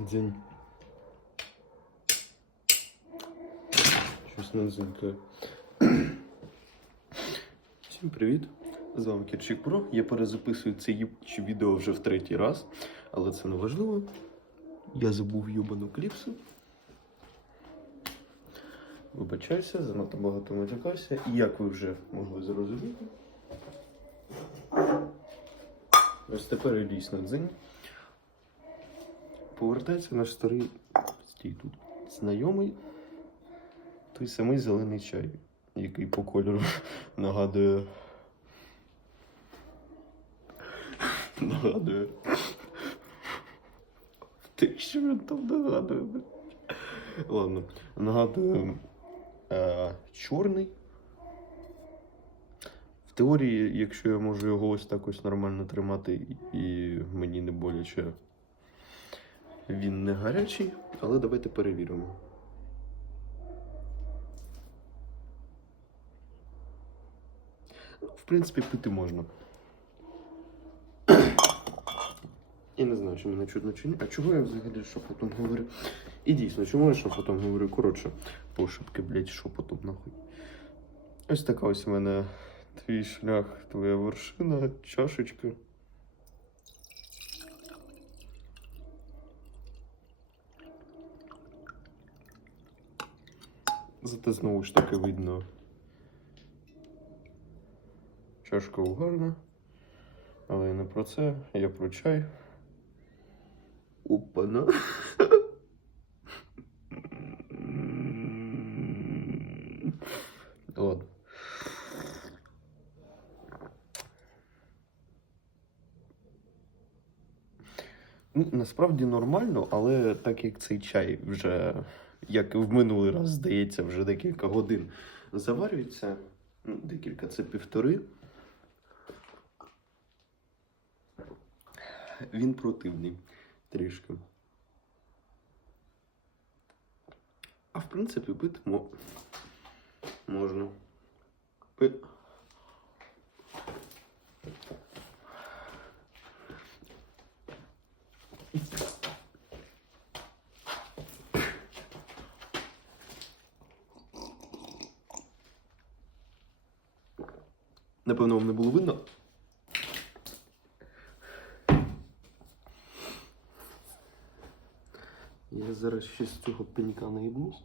Дзень. Щось не дзенькає. Всім привіт! З вами Кірчик Про. Я перезаписую це їбче відео вже в третій раз, але це не важливо. Я забув юбану кліпсу. Вибачаюся, занадто багато матюкався. І як ви вже могли зрозуміти. Ось тепер я дійсно дзинь. Повертається наш старий стій тут. Знайомий той самий зелений чай, який по кольору нагадує. Нагадує. Ти що він там нагадує? Ладно, нагадує е, чорний. В теорії, якщо я можу його ось так ось нормально тримати і мені не боляче, він не гарячий, але давайте перевіримо. Ну, В принципі, пити можна. Я не знаю, чи мене чутно чи ні. А чого я взагалі шепотом говорю? І дійсно, чому я шепотом говорю? Коротше, пошепки, блядь, шепотом нахуй. Ось така ось у мене твій шлях, твоя вершина, чашечка. Зате знову ж таки видно. Чашка угарна. Але не про це, я про чай. Опана. Ладно. Ну, насправді нормально, але так як цей чай вже, як і в минулий раз, здається, вже декілька годин заварюється, ну, декілька це півтори. Він противний трішки. А в принципі пити мо... можна. Пи... Напевно, вам не було видно. Я зараз ще з цього пенька наїбнусь.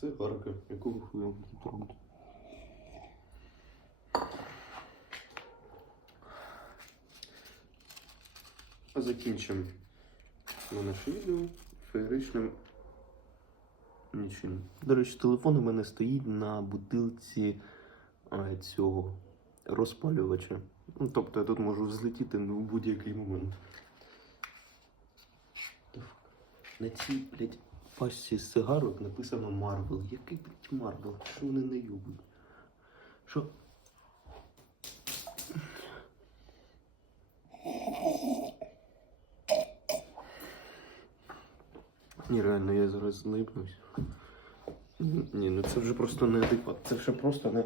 Це гарка, якого хуя ви тут робите? Закінчимо наше відео феєричним нічим. До речі, телефон у мене стоїть на бутилці а, цього розпалювача. Ну, тобто я тут можу взлетіти в будь-який момент. На цій, блядь, пачці з сигарок написано Марвел. Який, блядь, Марвел? Що вони не юбуть? Що? Ні, реально, я зараз знайбнусь. Ні, ну це вже просто неадекват. Це вже просто не.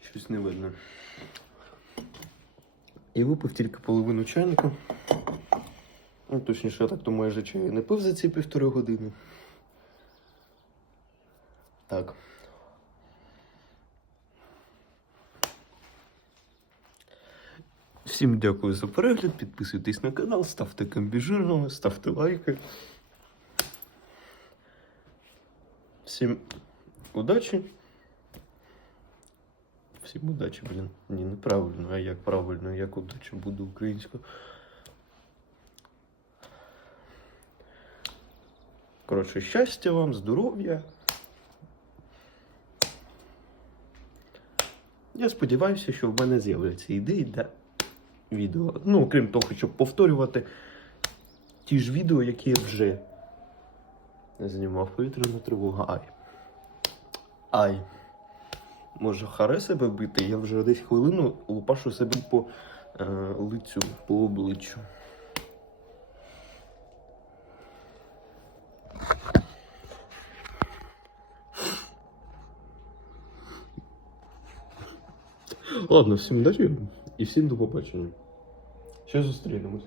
Щось не видно. Я випив тільки половину чайника. Ну, точніше, я так то майже чаю не пив за ці півтори години. Так. Всім дякую за перегляд. Підписуйтесь на канал, ставте комбіжирного, ставте лайки. Всім удачі. Всім удачі, блін. Ні, неправильно, а як правильно, як удачі буде українською. Коротше, щастя вам, здоров'я. Я сподіваюся, що в мене з'являться ідеї для відео. Ну, крім того, щоб повторювати ті ж відео, які я вже знімав повітряну тривогу. Ай. Ай. Може, харе себе бити, я вже десь хвилину лупашу себе по е, лицю, по обличчю. Ладно, всім дачі і всім до побачення. Ще зустрінемось.